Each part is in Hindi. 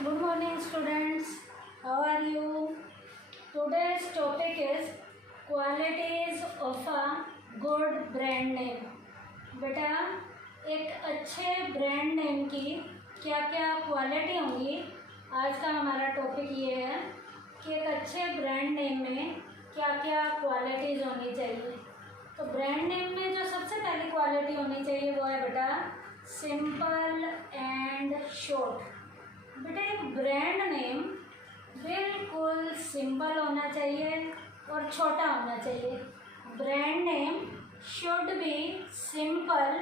Good morning students, how are you? Today's topic is qualities of a good brand name. बेटा एक अच्छे ब्रांड नेम की क्या क्या क्वालिटी होंगी, आज का हमारा टॉपिक ये है कि एक अच्छे ब्रांड नेम में क्या क्या क्वालिटीज़ होनी चाहिए। तो ब्रांड नेम में जो सबसे पहली क्वालिटी होनी चाहिए वो है बेटा सिंपल एंड शॉर्ट। बेटा एक ब्रांड नेम बिल्कुल सिंपल होना चाहिए और छोटा होना चाहिए। Brand name should B simple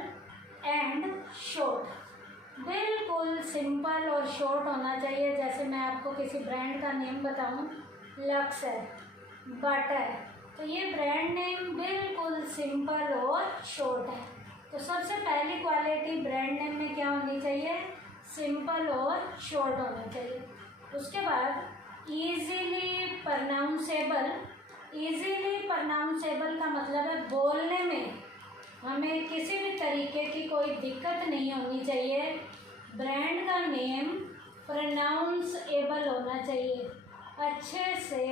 and short. बिल्कुल सिंपल और शॉर्ट होना चाहिए। जैसे मैं आपको किसी ब्रांड का नेम बताऊं, लक्स है, बाटा है, तो ये ब्रांड नेम बिल्कुल सिंपल और शॉर्ट है। तो सबसे पहली क्वालिटी ब्रांड नेम में क्या होनी चाहिए? सिंपल और शॉर्ट होना चाहिए। उसके बाद ईजीली प्रनाउंसेबल। ईजीली प्रनाउंसेबल का मतलब है बोलने में हमें किसी भी तरीके की कोई दिक्कत नहीं होनी चाहिए। ब्रांड का नेम प्रनाउंसेबल होना चाहिए, अच्छे से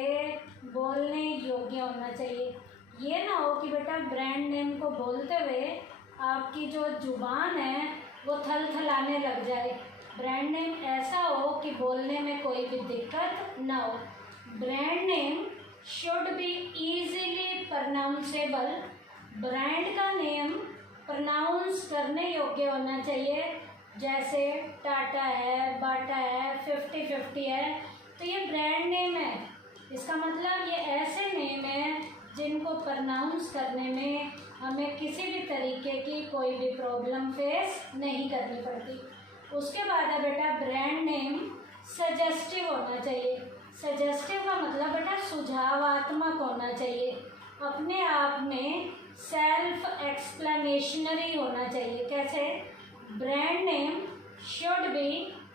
बोलने योग्य होना चाहिए। ये ना हो कि बेटा ब्रांड नेम को बोलते हुए आपकी जो जुबान है वो थलथलाने लग जाए। ब्रांड नेम ऐसा हो कि बोलने में कोई भी दिक्कत ना हो। Brand name should be easily pronounceable. Brand का नेम प्रनाउंस करने योग्य होना चाहिए। जैसे टाटा है, बाटा है, 50-50 है, तो ये ब्रांड नेम है। इसका मतलब ये ऐसे नेम है जिनको प्रनाउंस करने में हमें किसी भी तरीके की कोई भी प्रॉब्लम फेस नहीं करनी पड़ती। उसके बाद है बेटा ब्रांड नेम सजेस्टिव होना चाहिए। सजेस्टिव का मतलब बेटा सुझावात्मक होना चाहिए, अपने आप में सेल्फ एक्सप्लेनेशनरी होना चाहिए। कैसे? Brand name should be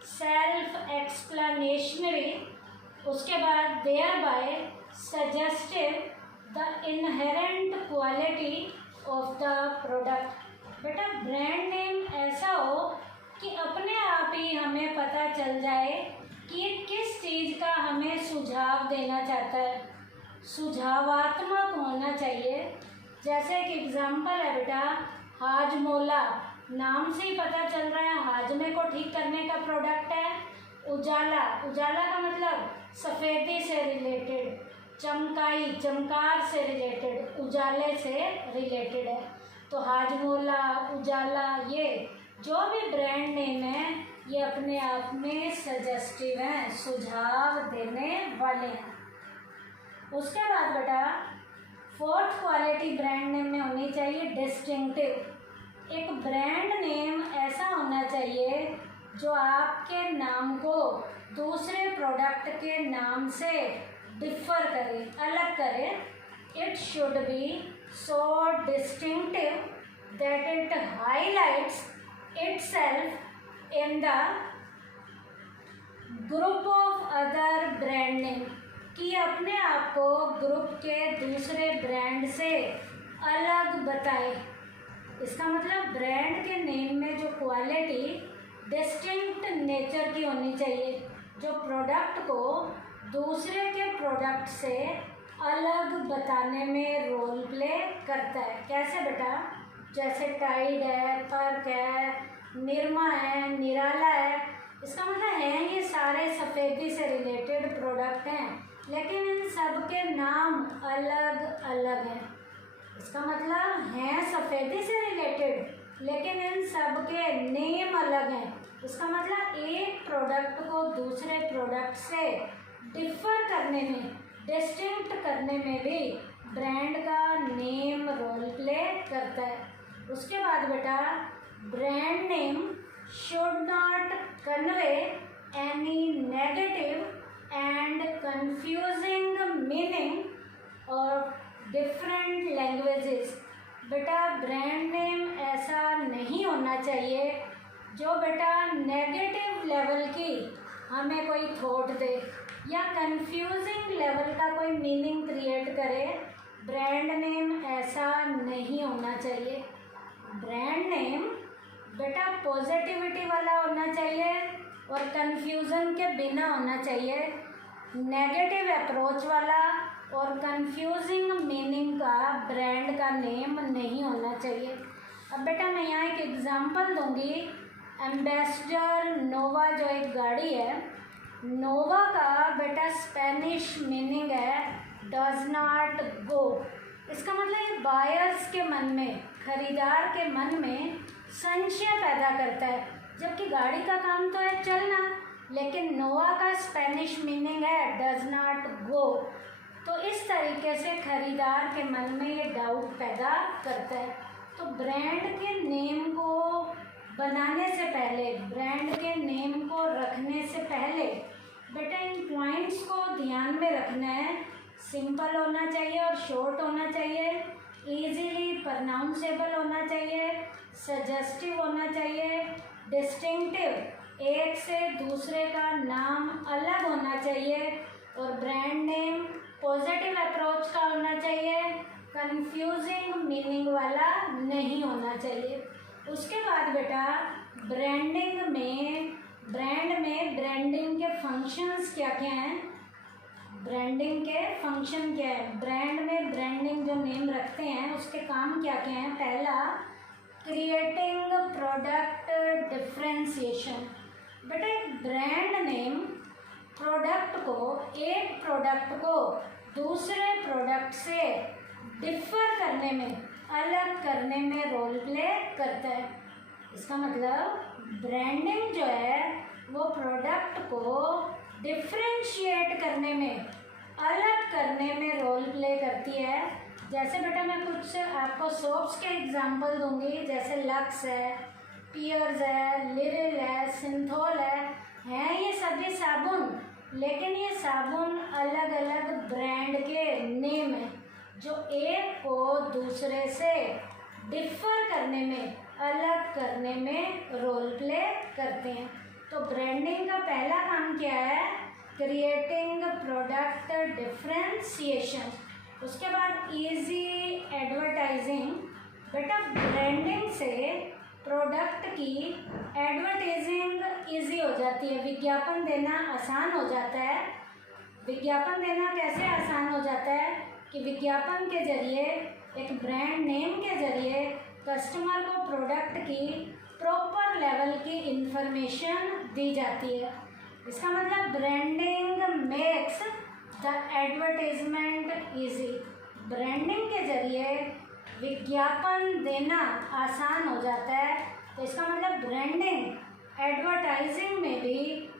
self explanationary. उसके बाद thereby suggestive the inherent quality of the product. बेटा ब्रांड नेम ऐसा हो कि अपने आप ही हमें पता चल जाए कि ये किस चीज़ का हमें सुझाव देना चाहता है। सुझावात्मक होना चाहिए। जैसे एक एग्जाम्पल है बेटा हाजमोला, नाम से ही पता चल रहा है हाजमे को ठीक करने का प्रोडक्ट है। उजाला, उजाला का मतलब सफ़ेदी से रिलेटेड, चमकाई, चमकार से रिलेटेड, उजाले से रिलेटेड है। तो हाजमोला, उजाला, ये जो भी ब्रांड नेम है ये अपने आप में सजेस्टिव हैं, सुझाव देने वाले हैं। उसके बाद बेटा फोर्थ क्वालिटी ब्रांड नेम में होनी चाहिए डिस्टिंक्टिव। एक ब्रांड नेम ऐसा होना चाहिए जो आपके नाम को दूसरे प्रोडक्ट के नाम से डिफर करे, अलग करे। It should be so distinctive that it highlights itself in the group of other brand name, कि अपने आप को ग्रुप के दूसरे ब्रांड से अलग बताए। इसका मतलब ब्रांड के नेम में जो क्वालिटी डिस्टिंक्ट नेचर की होनी चाहिए, जो प्रोडक्ट को दूसरे के प्रोडक्ट से अलग बताने में रोल प्ले करता है। कैसे बेटा? जैसे टाइड है, पर्क है, निरमा है, निराला है, इसका मतलब है ये सारे सफ़ेदी से रिलेटेड प्रोडक्ट हैं, लेकिन इन सब के नाम अलग अलग हैं। इसका मतलब हैं सफ़ेदी से रिलेटेड, लेकिन इन सब के नेम अलग हैं। इसका मतलब एक प्रोडक्ट को दूसरे प्रोडक्ट से डिफर करने में, डिस्टिंक्ट करने में भी ब्रांड का नेम रोल प्ले करता है। उसके बाद बेटा brand name should not convey any negative and confusing meaning और डिफरेंट लैंग्वेजेस। बेटा ब्रांड नेम ऐसा नहीं होना चाहिए जो बेटा नेगेटिव लेवल की हमें कोई थॉट दे या कंफ्यूजिंग लेवल का कोई मीनिंग क्रिएट करे। ब्रांड नेम ऐसा नहीं होना चाहिए। ब्रांड नेम बेटा पॉजिटिविटी वाला होना चाहिए और कंफ्यूजन के बिना होना चाहिए। नेगेटिव अप्रोच वाला और कंफ्यूजिंग मीनिंग का ब्रांड का नेम नहीं होना चाहिए। अब बेटा मैं यहाँ एक एग्जांपल दूंगी। एम्बेसडर नोवा जो एक गाड़ी है, नोवा का बेटा स्पेनिश मीनिंग है डज नॉट गो। इसका मतलब ये बायर्स के मन में, खरीदार के मन में संशय पैदा करता है, जबकि गाड़ी का काम तो है चलना, लेकिन नोवा का स्पेनिश मीनिंग है डज नॉट गो। तो इस तरीके से खरीदार के मन में ये डाउट पैदा करता है। तो ब्रांड के नेम को बनाने से पहले, ब्रांड के नेम को रखने से पहले बेटा इन पॉइंट्स को ध्यान में रखना है। सिंपल होना चाहिए और शॉर्ट होना चाहिए, इजीली प्रोनाउंसेबल होना चाहिए, सजेस्टिव होना चाहिए, डिस्टिंक्टिव, एक से दूसरे का नाम अलग होना चाहिए, और ब्रांड नेम पॉजिटिव अप्रोच का होना चाहिए, कंफ्यूजिंग मीनिंग वाला नहीं होना चाहिए। उसके बाद बेटा ब्रांडिंग में, ब्रांड में ब्रांडिंग के फंक्शंस क्या क्या हैं, ब्रांडिंग के फंक्शन क्या है, ब्रांड में ब्रांडिंग जो नेम रखते हैं उसके काम क्या क्या हैं। पहला, क्रिएटिंग प्रोडक्ट डिफ्रेंशिएशन। बेटा एक ब्रांड नेम प्रोडक्ट को, एक प्रोडक्ट को दूसरे प्रोडक्ट से डिफर करने में, अलग करने में रोल प्ले करता है। इसका मतलब ब्रांडिंग जो है वो प्रोडक्ट को डिफ्रेंशिएट करने में, अलग करने में रोल प्ले करती है। जैसे बेटा मैं कुछ आपको सोप्स के एग्जांपल दूंगी, जैसे लक्स है, पियर्स है, लिरिल है, सिंथोल है ये सभी साबुन, लेकिन ये साबुन अलग अलग ब्रांड के नेम हैं जो एक को दूसरे से डिफर करने में, अलग करने में रोल प्ले करते हैं। तो ब्रांडिंग का पहला काम क्या है, क्रिएटिंग प्रोडक्ट डिफ्रेंशिएशन। उसके बाद इजी एडवर्टाइजिंग। बेटा ब्रांडिंग से प्रोडक्ट की एडवर्टाइजिंग इजी हो जाती है, विज्ञापन देना आसान हो जाता है। विज्ञापन देना कैसे आसान हो जाता है कि विज्ञापन के जरिए, एक ब्रांड नेम के जरिए कस्टमर को प्रोडक्ट की प्रॉपर लेवल की इंफॉर्मेशन दी जाती है। इसका मतलब branding makes the advertisement easy. Branding के जरिए विज्ञापन देना आसान हो जाता है। तो इसका मतलब ब्रांडिंग एडवर्टाइजिंग में भी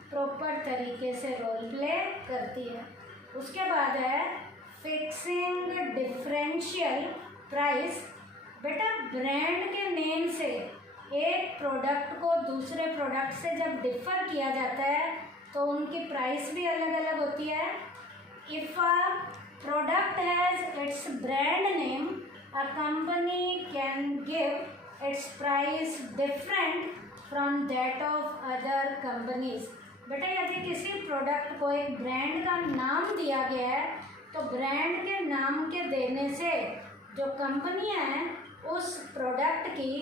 प्रॉपर तरीके से रोल प्ले करती है। उसके बाद है फिक्सिंग डिफरेंशियल प्राइस। बेटा ब्रांड के नेम से एक प्रोडक्ट को दूसरे प्रोडक्ट से जब डिफ़र किया जाता है तो उनकी प्राइस भी अलग अलग होती है। If a product has its brand name, a company can give its price different from that of other companies. बेटा यदि किसी प्रोडक्ट को एक ब्रांड का नाम दिया गया है तो ब्रांड के नाम के देने से जो कंपनियां हैं उस प्रोडक्ट की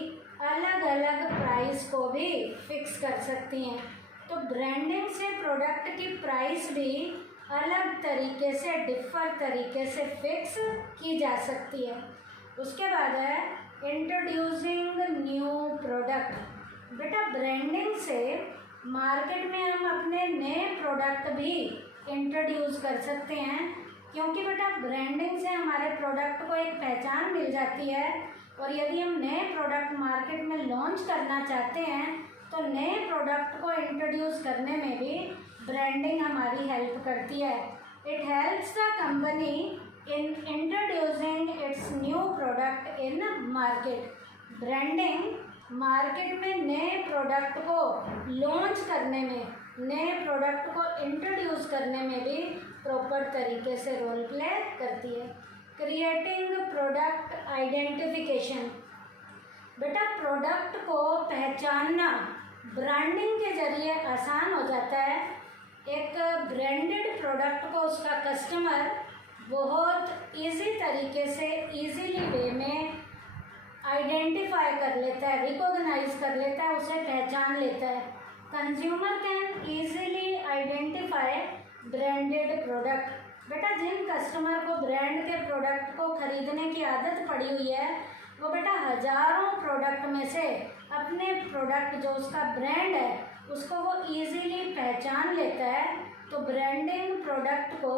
अलग अलग प्राइस को भी फिक्स कर सकती हैं। तो ब्रांडिंग से प्रोडक्ट की प्राइस भी अलग तरीके से, डिफर तरीके से फिक्स की जा सकती है। उसके बाद है इंट्रोड्यूसिंग न्यू प्रोडक्ट। बेटा ब्रांडिंग से मार्केट में हम अपने नए प्रोडक्ट भी इंट्रोड्यूस कर सकते हैं, क्योंकि बेटा ब्रांडिंग से हमारे प्रोडक्ट को एक पहचान मिल जाती है। और यदि हम नए प्रोडक्ट मार्केट में लॉन्च करना चाहते हैं तो नए प्रोडक्ट को इंट्रोड्यूस करने में भी ब्रांडिंग हमारी हेल्प करती है। It helps the company in introducing it's new product in market. Branding market में नए प्रोडक्ट को लॉन्च करने में, नए प्रोडक्ट को इंट्रोड्यूस करने में भी प्रॉपर तरीके से रोल प्ले करती है। Creating product identification. बेटा प्रोडक्ट को पहचानना ब्रांडिंग के जरिए आसान हो जाता है। एक ब्रांडेड प्रोडक्ट को उसका कस्टमर बहुत इजी तरीके से, इजीली वे में आइडेंटिफाई कर लेता है, रिकॉग्नाइज कर लेता है, उसे पहचान लेता है। Consumer can easily identify branded product. बेटा जिन कस्टमर को ब्रांड के प्रोडक्ट को खरीदने की आदत पड़ी हुई है वो बेटा हजारों प्रोडक्ट में से अपने प्रोडक्ट जो उसका ब्रांड है उसको वो इजीली पहचान लेता है। तो ब्रांडिंग प्रोडक्ट को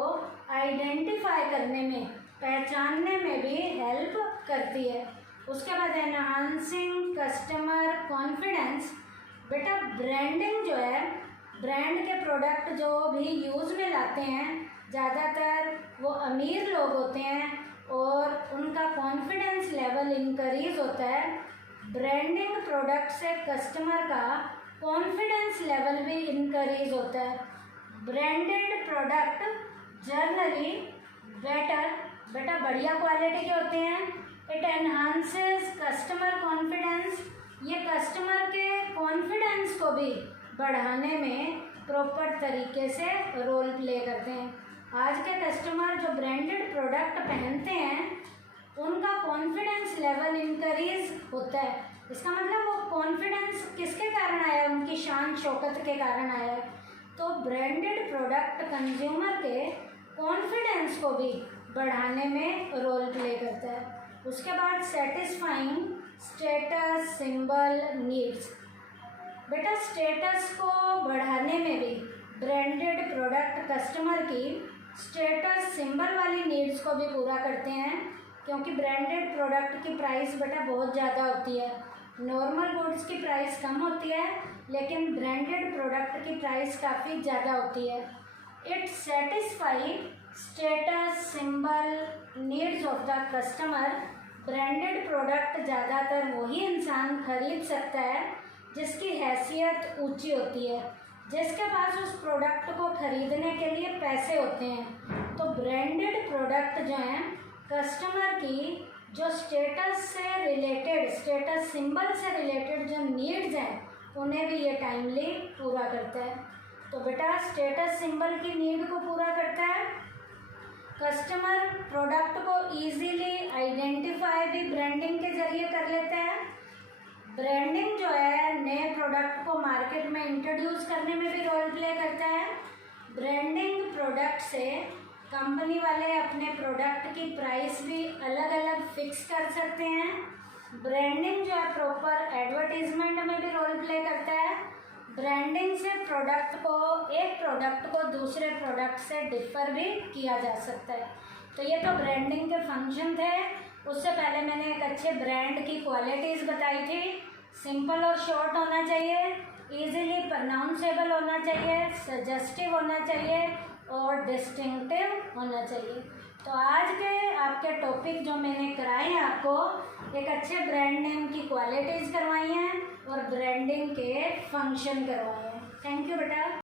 आइडेंटिफाई करने में, पहचानने में भी हेल्प करती है। उसके बाद एनहांसिंग कस्टमर कॉन्फिडेंस। बेटा ब्रांडिंग जो है, ब्रांड के प्रोडक्ट जो भी यूज़ में लाते हैं ज़्यादातर वो अमीर लोग होते हैं और उनका कॉन्फिडेंस लेवल इंक्रीज होता है। ब्रांडिंग प्रोडक्ट से कस्टमर का कॉन्फिडेंस लेवल भी इंक्रीज होता है। ब्रांडेड प्रोडक्ट जनरली बेटर, बेटा बढ़िया क्वालिटी के होते हैं। It enhances customer confidence. ये कस्टमर के कॉन्फिडेंस को भी बढ़ाने में प्रॉपर तरीके से रोल प्ले करते हैं। आज के कस्टमर जो ब्रांडेड प्रोडक्ट पहनते हैं उनका कॉन्फिडेंस लेवल इंक्रीज होता है। इसका मतलब वो कॉन्फिडेंस किसके कारण आया, उनकी शान शौकत के कारण आया है। तो ब्रांडेड प्रोडक्ट कंज्यूमर के कॉन्फिडेंस को भी बढ़ाने में रोल प्ले करता है। उसके बाद सेटिस्फाइंग स्टेटस सिंबल नीड्स। बेटा स्टेटस को बढ़ाने में भी ब्रांडेड प्रोडक्ट कस्टमर की स्टेटस सिंबल वाली नीड्स को भी पूरा करते हैं, क्योंकि ब्रांडेड प्रोडक्ट की प्राइस बेटा बहुत ज़्यादा होती है। नॉर्मल गुड्स की प्राइस कम होती है लेकिन ब्रांडेड प्रोडक्ट की प्राइस काफ़ी ज़्यादा होती है। It satisfy status symbol needs of the customer. Branded product ज़्यादातर वही इंसान खरीद सकता है जिसकी हैसियत ऊंची होती है, जिसके पास उस प्रोडक्ट को खरीदने के लिए पैसे होते हैं। तो ब्रांडेड प्रोडक्ट जो हैं कस्टमर की जो स्टेटस से रिलेटेड, स्टेटस सिंबल से रिलेटेड जो नीड्स हैं उन्हें भी ये टाइमली पूरा करता है। तो बेटा स्टेटस सिंबल की नीड को पूरा करता है। कस्टमर प्रोडक्ट को इजीली आइडेंटिफाई भी ब्रांडिंग के जरिए कर लेता है। ब्रांडिंग जो है नए प्रोडक्ट को मार्केट में इंट्रोड्यूस करने में भी रोल प्ले करता है। ब्रांडिंग प्रोडक्ट से कंपनी वाले अपने प्रोडक्ट की प्राइस भी अलग अलग फिक्स कर सकते हैं। ब्रांडिंग जो है प्रॉपर एडवर्टीजमेंट में भी रोल प्ले करता है। ब्रांडिंग से प्रोडक्ट को, एक प्रोडक्ट को दूसरे प्रोडक्ट से डिफर भी किया जा सकता है। तो ये तो ब्रांडिंग के फंक्शन थे। उससे पहले मैंने एक अच्छे ब्रांड की क्वालिटीज़ बताई थी। सिंपल और शॉर्ट होना चाहिए, इजीली प्रोनाउंसेबल होना चाहिए, सजेस्टिव होना चाहिए और डिस्टिंक्टिव होना चाहिए। तो आज के आपके टॉपिक जो मैंने कराए हैं आपको, एक अच्छे ब्रांड नेम की क्वालिटीज़ करवाई हैं और ब्रांडिंग के फंक्शन करवाए हैं। थैंक यू बेटा।